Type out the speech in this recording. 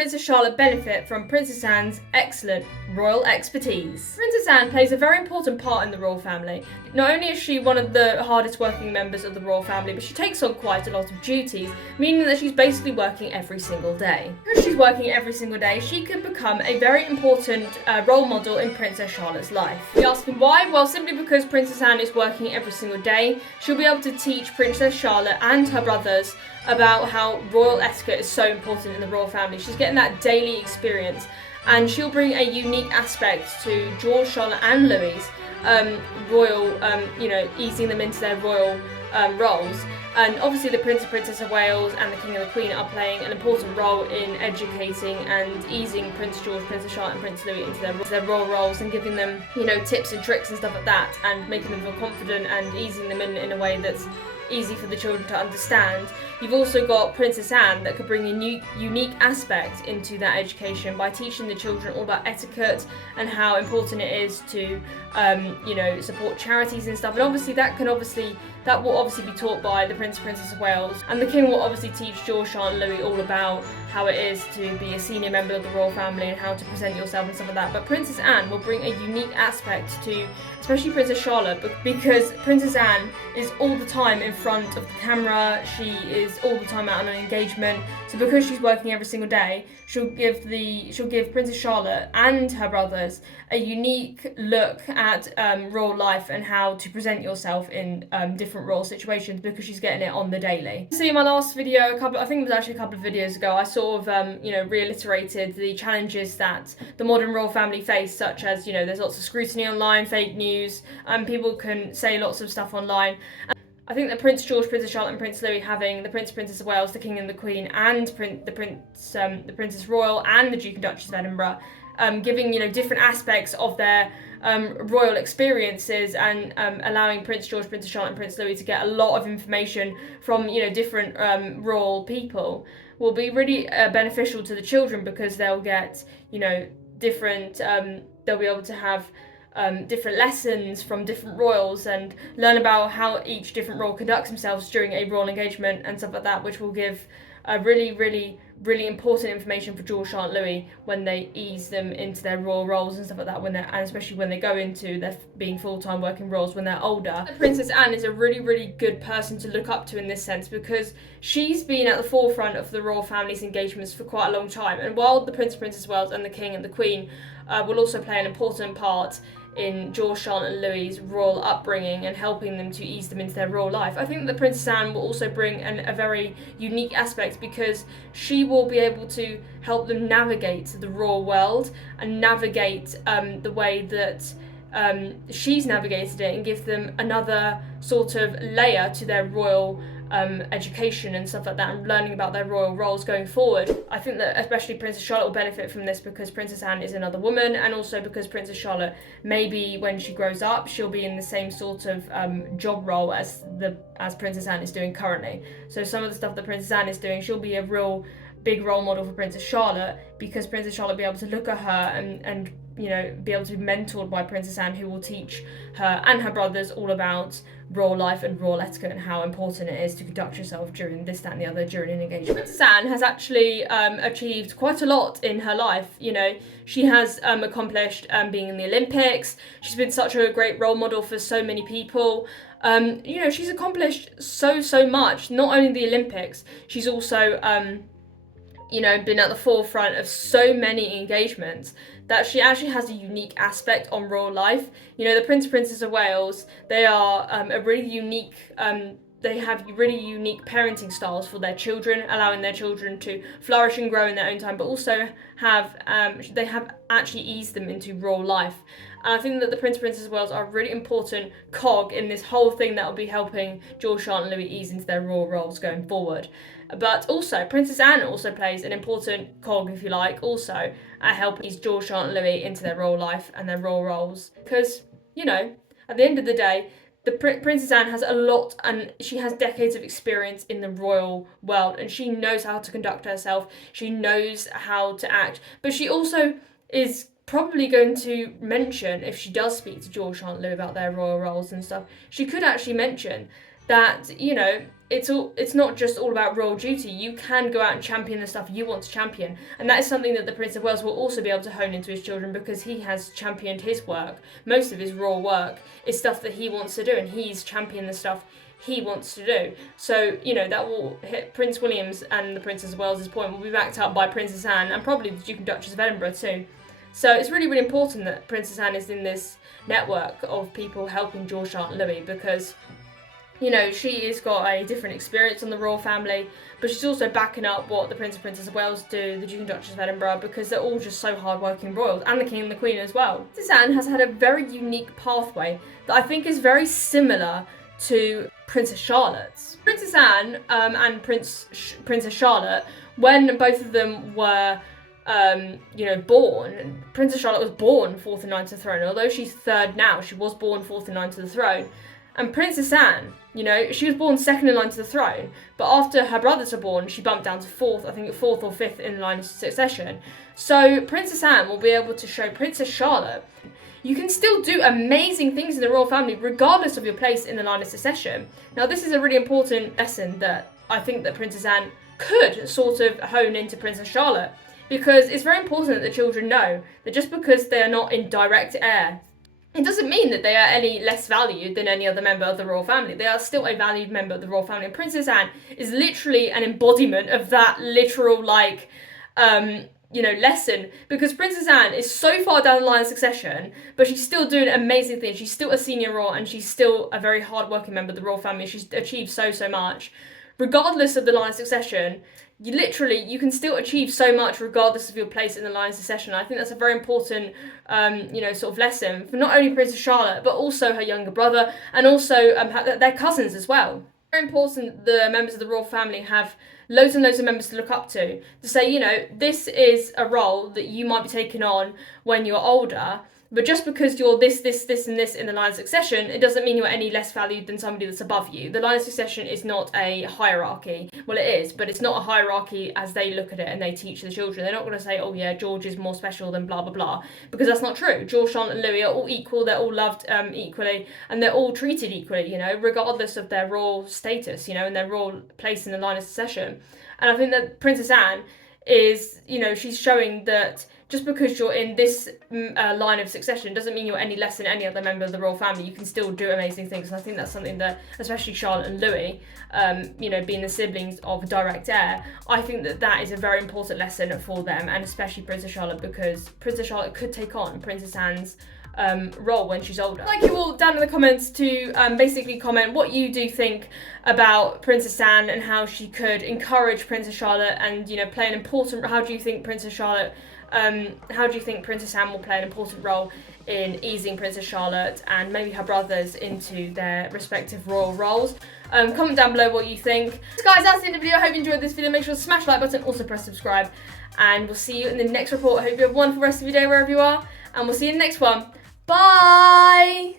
Princess Charlotte benefit from Princess Anne's excellent royal expertise? Princess Anne plays a very important part in the royal family. Not only is she one of the hardest working members of the royal family, but she takes on quite a lot of duties, meaning that she's basically working every single day. Because she's working every single day, she could become a very important role model in Princess Charlotte's life. You're asking why? Well, simply because Princess Anne is working every single day, she'll be able to teach Princess Charlotte and her brothers about how royal etiquette is so important in the royal family. She's getting that daily experience, and she'll bring a unique aspect to George, Charlotte and Louis, easing them into their royal roles. And obviously the Prince and Princess of Wales and the King and the Queen are playing an important role in educating and easing Prince George, Princess Charlotte and Prince Louis into their royal roles, and giving them, tips and tricks and stuff like that, and making them feel confident and easing them in a way that's easy for the children to understand. You've also got Princess Anne that could bring a unique aspect into that education by teaching the children all about etiquette and how important it is to support charities and stuff. And obviously that will obviously be taught by the Prince and Princess of Wales, and the King will obviously teach George, Charlotte and Louis all about how it is to be a senior member of the royal family and how to present yourself and stuff like that. But Princess Anne will bring a unique aspect to especially Princess Charlotte, because Princess Anne is all the time in front of the camera, she is all the time out on an engagement. So because she's working every single day, she'll give Princess Charlotte and her brothers a unique look at royal life and how to present yourself in different royal situations, because she's getting it on the daily. See, in my last video, I think it was actually a couple of videos ago, I sort of reiterated the challenges that the modern royal family face, such as there's lots of scrutiny online, fake news, people can say lots of stuff online. I think that Prince George, Princess Charlotte and Prince Louis, having the Prince and Princess of Wales, the King and the Queen, and the Princess Royal and the Duke and Duchess of Edinburgh, giving different aspects of their royal experiences, and allowing Prince George, Princess Charlotte and Prince Louis to get a lot of information from different royal people, will be really beneficial to the children, because they'll get different they'll be able to have different lessons from different royals and learn about how each different royal conducts themselves during a royal engagement and stuff like that, which will give really important information for George, Charlotte, Louis when they ease them into their royal roles and stuff like that, and especially when they go into their being full-time working roles when they're older. Princess Anne is a really good person to look up to in this sense, because she's been at the forefront of the royal family's engagements for quite a long time, and while the Prince and Princess of Wales and the King and the Queen will also play an important part in George, Charlotte and Louis' royal upbringing and helping them to ease them into their royal life, I think that Princess Anne will also bring a very unique aspect, because she will be able to help them navigate the royal world and navigate the way that she's navigated it, and give them another sort of layer to their royal education and stuff like that, and learning about their royal roles going forward. I think that especially Princess Charlotte will benefit from this, because Princess Anne is another woman, and also because Princess Charlotte, maybe when she grows up, she'll be in the same sort of job role as Princess Anne is doing currently. So some of the stuff that Princess Anne is doing, she'll be a real big role model for Princess Charlotte, because Princess Charlotte will be able to look at her and be able to be mentored by Princess Anne, who will teach her and her brothers all about royal life and royal etiquette and how important it is to conduct yourself during this, that and the other during an engagement. Princess Anne has actually achieved quite a lot in her life. She has accomplished being in the Olympics. She's been such a great role model for so many people. She's accomplished so much, not only the Olympics, she's also been at the forefront of so many engagements, that she actually has a unique aspect on royal life. The Prince and Princess of Wales, they are a really unique, they have really unique parenting styles for their children, allowing their children to flourish and grow in their own time, but also they have actually eased them into royal life. And I think that the Prince and Princess of Wales are a really important cog in this whole thing that will be helping George, Charlotte and Louis ease into their royal roles going forward. But also, Princess Anne also plays an important cog, if you like, also at helping ease George, Charlotte and Louis into their royal life and their royal roles. Because, at the end of the day, the Princess Anne has a lot, and she has decades of experience in the royal world, and she knows how to conduct herself, she knows how to act, but she also is probably going to mention, if she does speak to George, Charlotte and Louis about their royal roles and stuff, she could actually mention that, you know, it's not just all about royal duty. You can go out and champion the stuff you want to champion. And that is something that the Prince of Wales will also be able to hone into his children, because he has championed his work. Most of his royal work is stuff that he wants to do, and he's championed the stuff he wants to do. So, you know, that will hit Prince William's and the Princess of Wales's point will be backed up by Princess Anne and probably the Duke and Duchess of Edinburgh too. So it's really, really important that Princess Anne is in this network of people helping George, Charlotte and Louis, because, you know, she has got a different experience on the royal family, but she's also backing up what the Prince and Princess of Wales do, the Duke and Duchess of Edinburgh, because they're all just so hard-working royals, and the King and the Queen as well. Princess Anne has had a very unique pathway that I think is very similar to Princess Charlotte's. Princess Anne and Princess Charlotte, when both of them were you know, born, Princess Charlotte was born 4th and 9th to the throne. Although she's 3rd now, she was born 4th and 9th to the throne. And Princess Anne, you know, she was born 2nd in line to the throne, but after her brothers were born, she bumped down to 4th, I think 4th or 5th in line of succession. So Princess Anne will be able to show Princess Charlotte you can still do amazing things in the royal family regardless of your place in the line of succession. Now, this is a really important lesson that I think that Princess Anne could sort of hone into Princess Charlotte, because it's very important that the children know that just because they are not in direct heir, it doesn't mean that they are any less valued than any other member of the royal family. They are still a valued member of the royal family. And Princess Anne is literally an embodiment of that literal, lesson, because Princess Anne is so far down the line of succession, but she's still doing amazing things. She's still a senior royal, and she's still a very hard-working member of the royal family. She's achieved so much. Regardless of the line of succession, you can still achieve so much regardless of your place in the line of succession. I think that's a very important, sort of lesson for not only Princess Charlotte, but also her younger brother, and also their cousins as well. Very important the members of the royal family have loads and loads of members to look up to say, this is a role that you might be taking on when you're older, but just because you're this, and this in the line of succession, it doesn't mean you're any less valued than somebody that's above you. The line of succession is not a hierarchy. Well, it is, but it's not a hierarchy as they look at it and they teach the children. They're not going to say, oh yeah, George is more special than blah, blah, blah, because that's not true. George, Charlotte and Louis are all equal, they're all loved equally, and they're all treated equally, regardless of their royal status, and their royal place in the line of succession. And I think that Princess Anne is, she's showing that just because you're in this line of succession doesn't mean you're any less than any other member of the royal family. You can still do amazing things. And I think that's something that, especially Charlotte and Louis, being the siblings of direct heir, I think that is a very important lesson for them, and especially Princess Charlotte, because Princess Charlotte could take on Princess Anne's role when she's older. I'd like you all down in the comments to basically comment what you do think about Princess Anne and how she could encourage Princess Charlotte and play an important. How do you think Princess Anne will play an important role in easing Princess Charlotte and maybe her brothers into their respective royal roles? Comment down below what you think. So guys, that's the end of the video. I hope you enjoyed this video. Make sure to smash the like button, also press subscribe, and we'll see you in the next report. I hope you have a wonderful rest of your day wherever you are, and we'll see you in the next one. Bye!